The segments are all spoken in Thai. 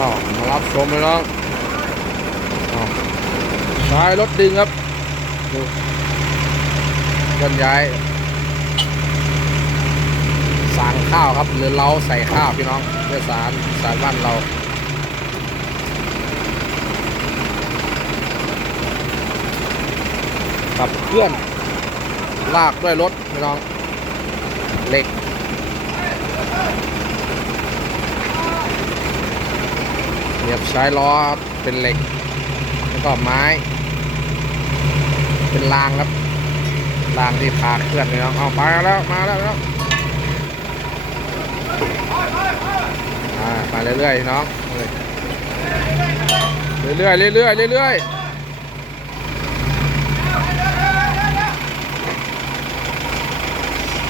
อ้าวมารับชมเลยน้องอ้าวใช้รถดึงครับดูเคลื่อนย้ายสั่งข้าวครับหรือเราใส่ข้าวพี่น้องเพื่อสารสารบ้านเราขับเคลื่อนลากด้วยรถพี่น้องเหล็ก เหยียบใช้ล้อเป็นเหล็ก แล้วก็ไม้ เป็นรางครับรางที่พาเคลื่อนเนาะเอาไปแล้วมาแล้วแล้วมาเรื่อยๆน้องเรื่อยๆเรื่อยๆเรื่อยๆ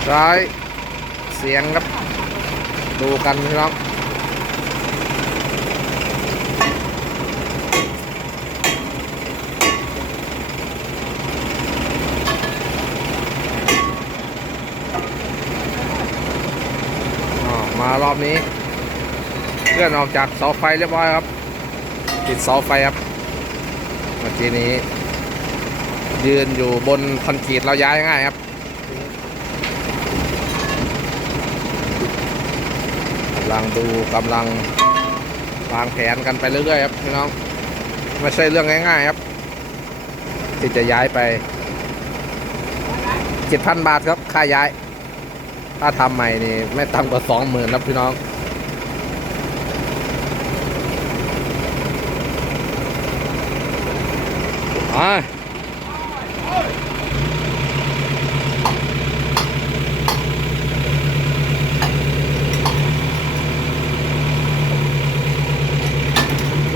ซ้ายเสียงครับ ดูกันพี่น้อง อ๋อมารอบ นี้เลื่อนออกจากเสาไฟเรียบร้อยครับ ติดเสาไฟครับเมื่อกี้นี้ ยืนอยู่บนคอนกรีตเราย้ายง่ายครับกำลังดูกำลังวางแผนกันไปเรื่อยๆครับพี่น้องไม่ใช่เรื่องง่ายๆครับ ที่จะย้ายไป7,000บาทครับค่าย้าย ถ้าทำใหม่นี่ไม่ต่ำกว่าสองหมื่นนะพี่น้องอ่า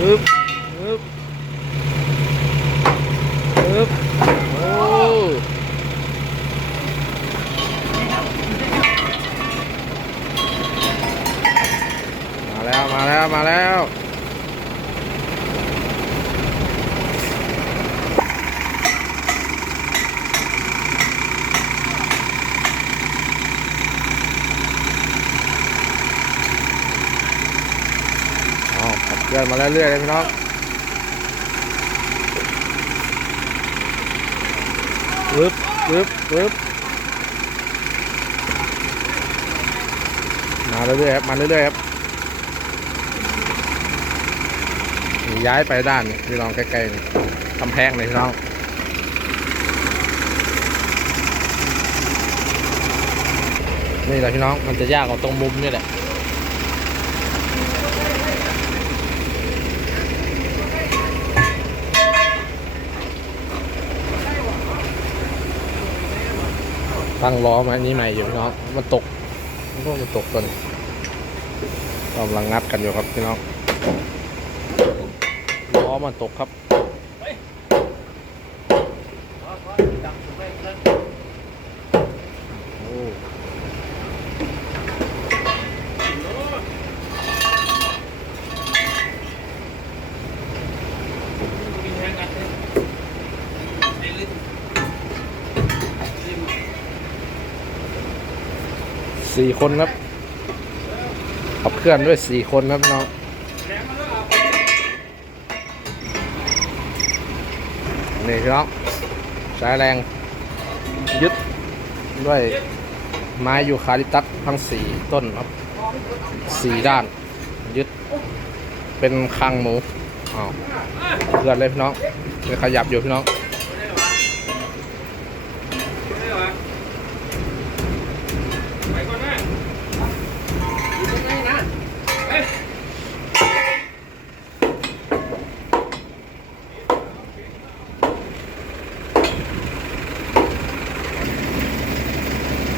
อึ๊บอึ๊บอึ๊บโอ้ มาแล้วมาแล้วมาแล้วอ๋อขับ เคลื่อนมาเรื่อยๆเลยพี่น้องปึ๊บปึ๊บปึ๊บมาเรื่อยๆครับมาเรื่อยๆครับย้ายไปด้านนี่พี่น้องใกล้ๆนี่กำแพงเลยพี่น้องนี่แหละพี่น้องมันจะยากกว่าตรงมุมนี่แหละ ตั้งล้อมาอันนี้ใหม่อยู่พี่น้อง มันตกมันก็มันตกตัวนี้กำลังงัดกันอยู่ครับพี่น้องล้อมันตกครับ สี่คนครับขับเคลื่อนด้วยสี่คนครับน้องนี่พี่น้องใช้แรงยึดด้วยไม้ยูคาลิปตัสทั้งสี่ต้นครับสี่ด้าน ยึด เป็นคังหมูอ้าวเพื่อนเลยพี่น้องเลยขยับอยู่พี่น้อง ไปก่อนนะอยู่ตรงไหนนะเอ้ย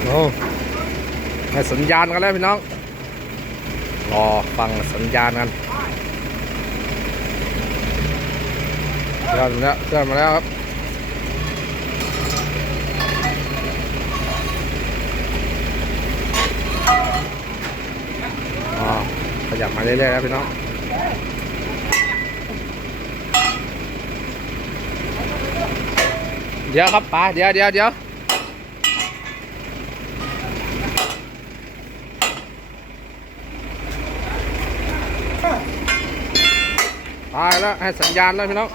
โอ้ให้ สัญญาณกันแล้วพี่น้อง รอฟังสัญญาณกันเคลื่อนมาแล้วเคลื่อนมาแล้วครับอ๋อขยับมาเรื่อยๆครับพี่น้องเดี๋ยวครับป้าเดี๋ยวเดี๋ยวเดี๋ยว ตาย แล้วให้สัญญาณแล้วพี่น้อง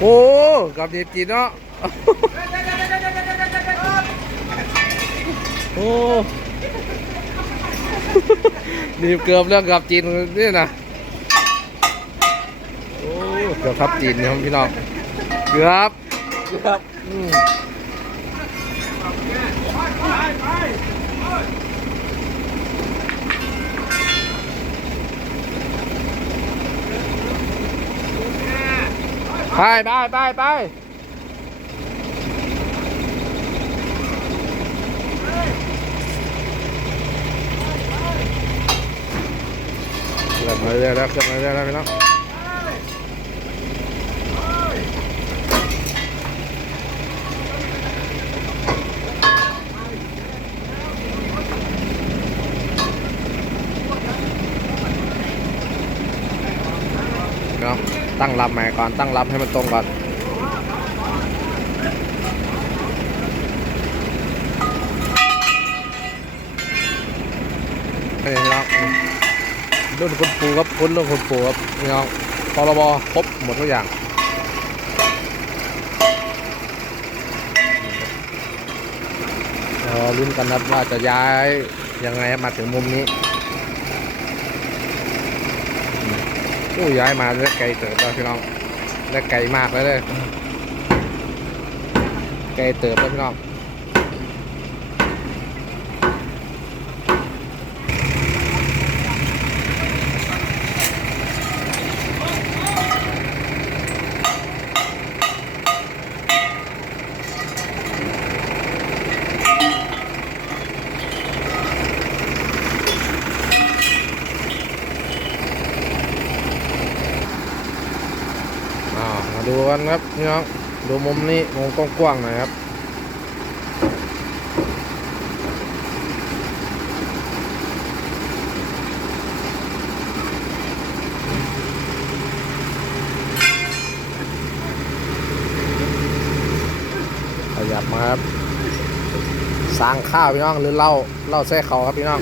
โอ้กับดีจีนเนาะโอ้นี่เกือบเรื่องกับจีนนี่นะ เกือบทับจีนนะครับพี่น้องเกือบเกือบอืมไปไปไปไปเกิดมาเรื่อยแล้วเกิดมาเรื่อยแล้วพี่น้องพี่น้อง ตั้งลำใหม่ก่อนตั้งลำให้มันตรงก่อนนี่น้องรุ่นคุณปูครับคุณรุ่นคุณปูครับพี่น้องพรบครบหมดทุกอย่างเดี๋ยวลุ้นกันนะว่าจะย้ายยังไงมาถึงมุมนี้ อ้ย้ายมาเล็กไกลเติบแล้วพี่น้องเล็กไกลมากเลยเลยไกลเติบแล้วพี่น้อง ดูกันครับพี่น้องดูมุมนี้มุมกว้างๆหน่อยครับขยับมาครับสร้างข้าวพี่น้องหรือเหล่าเหล่าแซ่เขาครับพี่น้อง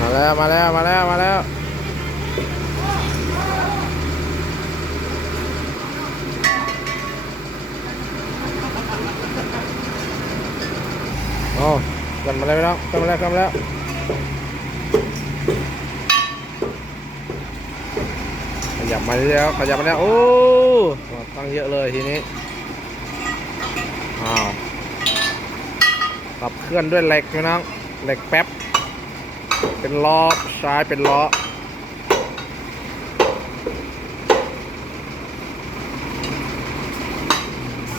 มาแล้วมาแล้วมาแล้วมาแล้ว โอ้กันมาแล้วพี่น้องกันมาแล้วกันมาแล้วขยับมาเรื่อยๆขยับมาแล้วโอ้ตั้งเยอะเลยทีนี้อ้าวขับเคลื่อนด้วยเหล็กน้องเหล็กแป๊บ เป็นล้อซ้ายเป็นล้อ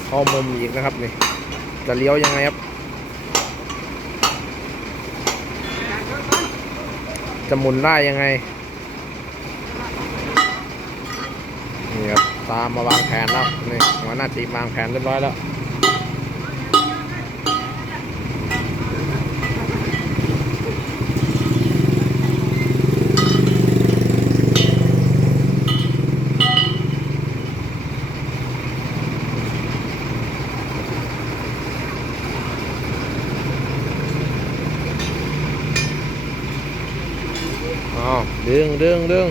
เข้ามุมอีกนะครับนี่ จะเลี้ยวยังไงครับ จะหมุนได้ยังไง นี่ครับตามมาวางแผนแล้ว นี่หัวหน้าทีมวางแผนเรียบร้อยแล้ว อ๋อ ดึงดึงดึง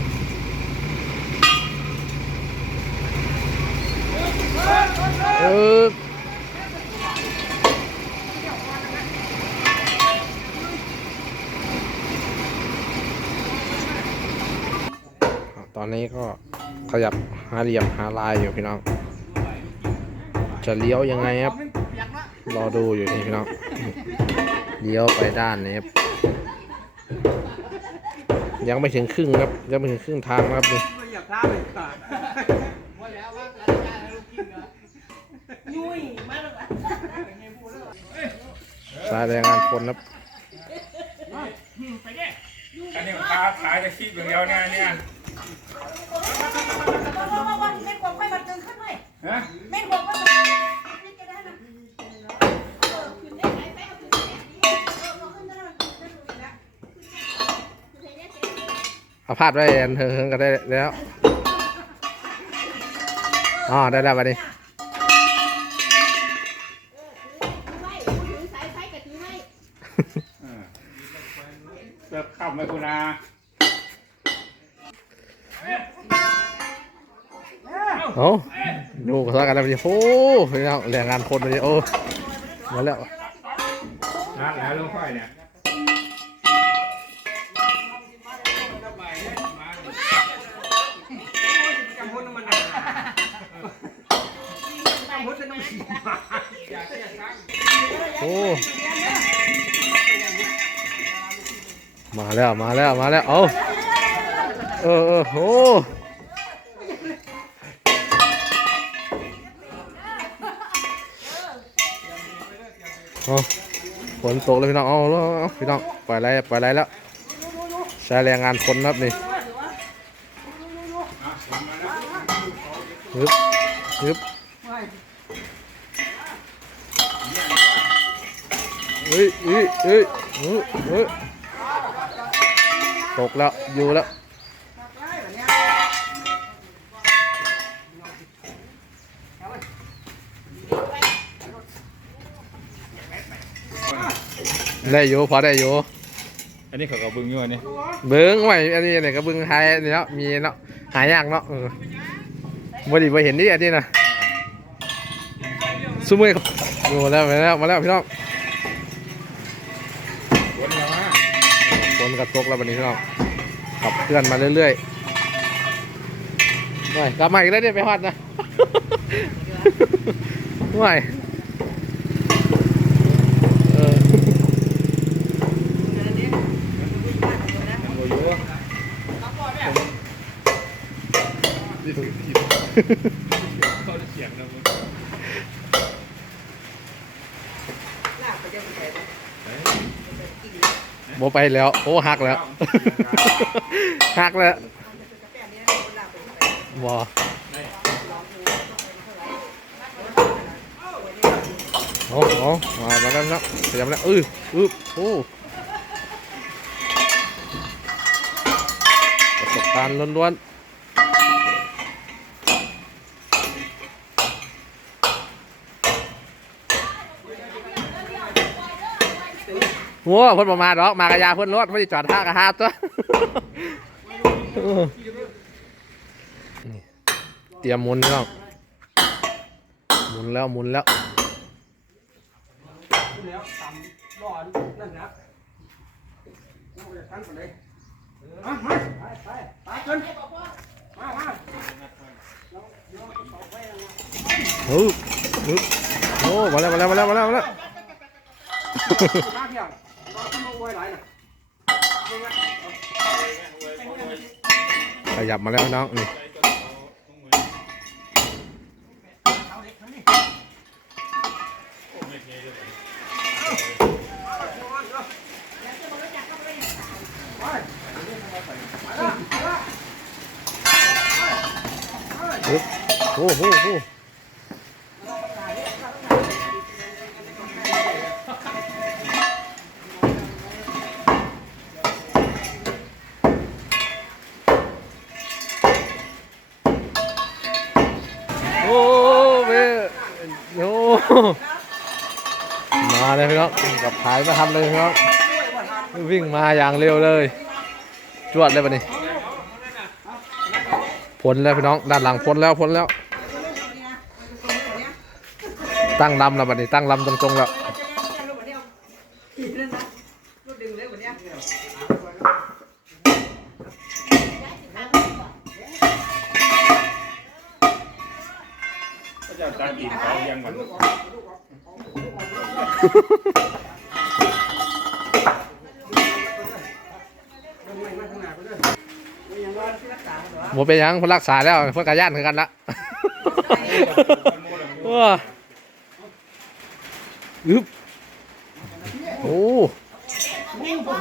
เออตอนนี้ก็ขยับหาเหลี่ยมหาลายอยู่พี่น้อง จะเลี้ยวยังไงครับ รอดูอยู่นี่พี่น้อง เลี้ยวไปด้านนี้ครับ ยังไม่ถึงครึ่งครับ ยังไม่ถึงครึ่งทางนะครับนี่อย่าพลาดเลยค่ะสายแรงงานคนครับอันนี้ค้าขายแต่คลิปอย่างเดียวเนี่ยเนี่ยเล่นหัวค่อยมาตึงขึ้นเลยฮะเล่นหัวค่อยมาตึงนี่จะได้นะเออขึ้นได้ไหมแม่ก็ขึ้นได้เออขึ้นได้แล้ว เอาพาดไว้อันเฮิงๆก็ได้แล้วอ๋อได้แล้วบัดนี้ไม่ถือสายไฟกับถือไม่เสิร์ฟข้าวไหมคุณอาโอ้ดูกระทะกันแล้วบัดนี้โอ้พี่น้องแรงงานคนบัดนี้โอ้มาแล้วนัดแล้วลงไฟเนี่ย จำพ้นจะน้ำมันอยาโอ้มาแล้วมาแล้วมาแล้วเอาเออเออโอ้เอาฝนตกเลยพี่น้องเอาเอาเอาพี่น้องปล่อยไรปล่อยไรแล้วใช้แรงงานคนครับนี่ฮึบฮึบ ฮ้ยเฮ้ยเฮ้ยเฮ้ยเฮ้ยตกแล้ว อยู่แล้วได้อยู่พอได้อยู่อันนี้เขาก็บึงอยู่อันนี้เบิ้งไว้อันนี้เนี่ยก็เบิ้งหายนี่เนาะมีเนาะหายากเนาะเออบ่ดีบ่เห็นนี่อันนี้นะซุมือครับอยู่มาแล้วมาแล้วมาแล้วพี่น้อง กตกแล้ววันนี้พี่น้องขับเคลื่อนมาเรื่อยๆไม่กลับมาอีกแล้วเนี่ยไปฮอดนะไม่เออ โอ้ยเขาเสียงนะมึง โมไปแล้ว โอ้หักแล้วหักแล้วบอโอ้โหมาแล้วกันะเตรียมแล้วอื้ออื้อโอ้ประสบการณ์ล้วนๆ ว้าเพิ่นประมาณดอก มากระยาเพิ่นรถเพิ่นสิจอดท่ากระหาตัวเออนี่เตรียมหมุนพี่น้องหมุนแล้วหมุนแล้วแล้วตำร้อนนั่นนะเราจะทั้งคนเลยมาไปไปไปขึ้นมามาฮึบฮึบโอ้มาแล้วมาแล้วมาแล้วมาแล้วมาแล้ว ขยับมาแล้วน้องนี่ฮึบโอ้โหโอ้โหโอ้เว้ยโอ้มาเลยพี่น้องกับขายมาทำเลยพี่น้องวิ่งมาอย่างเร็วเลย จวดเลยปะนี่พ้นแล้วพี่น้องด้านหลังพ้นแล้วพ้นแล้ว ตั้งลำแล้วบัดนี้ตั้งลำตรงๆแล้วจะตัดดินเขายังก่อน หมดไปยังเพิ่นรักษาแล้วเพิ่นกระย่านคือกันละว้าอึ๊บโอ้บ่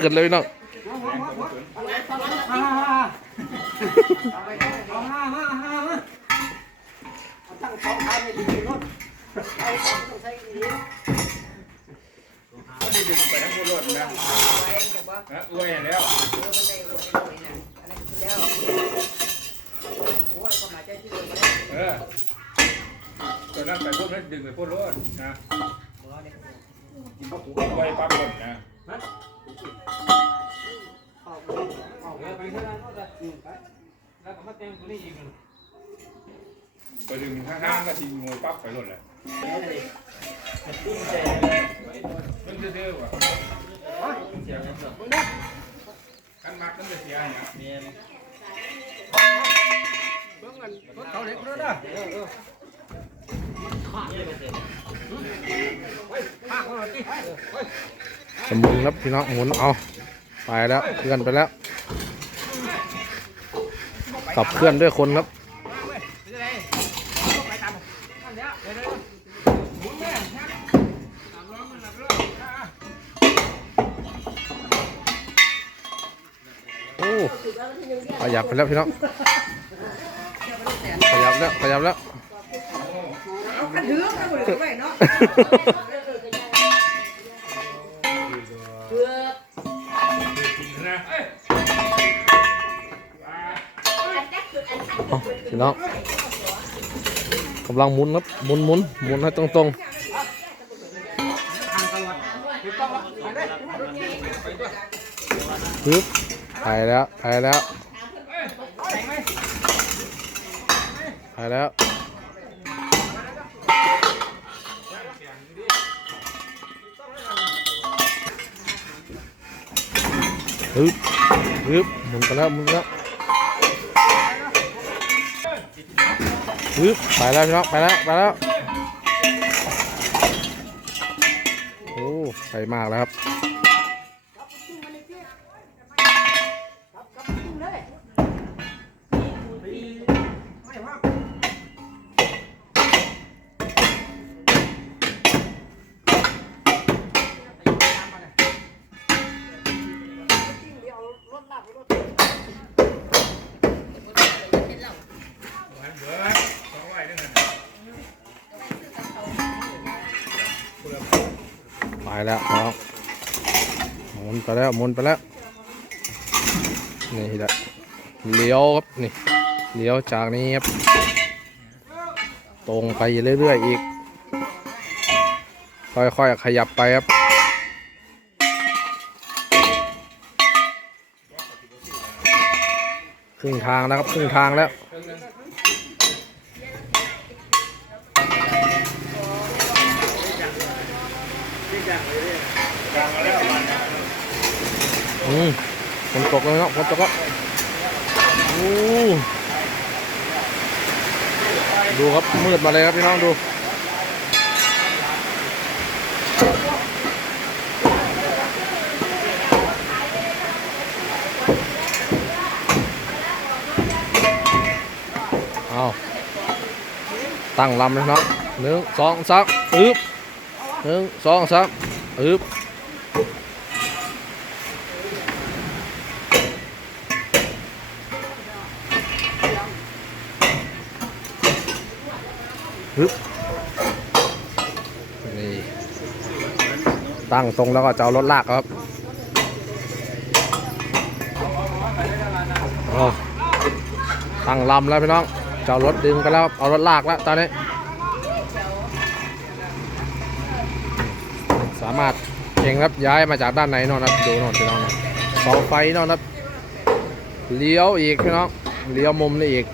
ขึ้นเลยพี่น้องเดึงไปทั้งบนรถนะไว้แต่ว่านะอวยแล้ว เด้หมดเลยนะอันนั้นคือแล้วโอ้ยความหมายใจที่เลยนะเออตอนนั้นไปพวกนั้นดึงไปพวกรถนะบ่เนี่ยกินข้าวปั๊บรถนะไปเข้าเออไปเท่านั้นก็ได้อืมไปแล้วก็มาเต็มตัวนี้อีกไปดึงข้างๆก็ทิ้งงูปั๊บไปรถแหละมันจะเด้อว่ะ เสียงครับขันมักมันจะเสียเนี่ยเมียนเบิ่งกันรถเขาเล็กเด้อนะเออเออนี่เป็นเด็กพากมาติสมุนครับพี่น้องหมุนเอาไปแล้วเคลื่อนไปแล้วขับเคลื่อนด้วยคนครับ ขยับไปแล้วพี่น้องขยับแล้วขยับแล้วเอาขันถือขันถือไว้เนาะเกือบนะเอ้ยพี่น้องกำลังหมุนครับหมุนหมุนหมุนให้ตรงตรงๆปึ๊บ ไปแล้วไปแล้วไปแล้วปึ๊บปึ๊บหมุนไปแล้วหมุนไปแล้วปึ๊บไปแล้วพี่น้องไปแล้วไปแล้วโอ้ใส่มากแล้วครับ มันเบิดสองไว้ด้วยกันไปแล้วพี่น้องหมุนไปแล้วหมุนไปแล้ว นี่แหละเลี้ยวครับนี่เลี้ยวจากนี้ครับ ตรงไปเรื่อยๆอีก ค่อยๆขยับไปครับ รึ่งทางแล้วครับครึ่งทางแล้วอืมฝนตกเลยเนาะฝนตกแล้วดูครับมืดมาเลยครับพี่น้องดู เอา ตั้งลำเลยครับหนึ่งสองสามอึบหนึ่งสองสามอึบฮึบนี่ตั้งตรงแล้วก็จะเอารถลากครับตั้งลำแล้วพี่น้อง จะเอารถดึงกันแล้ว เอารถลากแล้วตอนนี้ สามารถเก่งครับย้ายมาจากด้านไหนนอนครับดูนอนพี่น้องนะเสาไฟนอนครับเลี้ยวอีกพี่น้องเลี้ยวมุมนี่อีก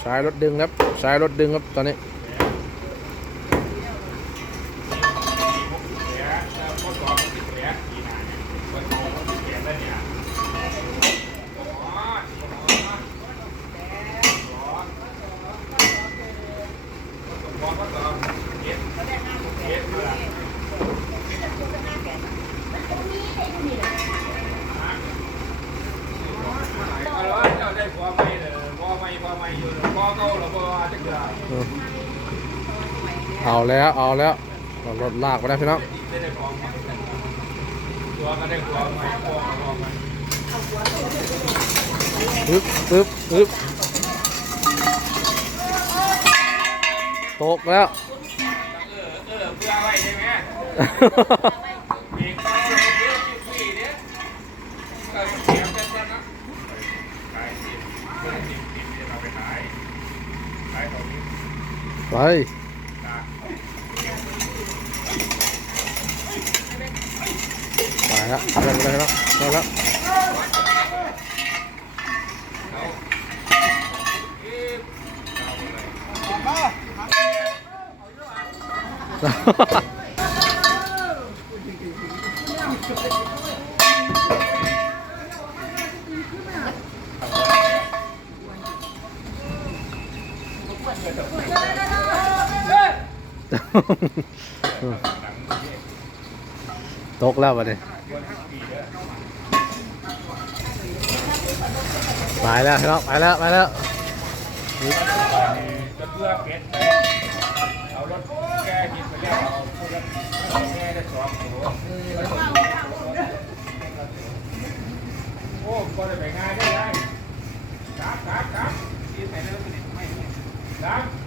ใช้รถดึงครับใช้รถดึงครับตอนนี้ เอาแล้วเอาแล้วรถลากไปแล้วพี่น้องปึ๊บปึ๊บปึ๊บตกแล้วไป แล้วไปแล้วไปแล้วไปแล้วเอ๊ะเอาอะไรตกแล้ววะเนี่ย ไปแล้วพี่น้อไปแล้วไปแล้วเอารถแก้ิไปแล้วเอาแก้ได้สองโอ้ไปงายได้ได้ครับครับครับ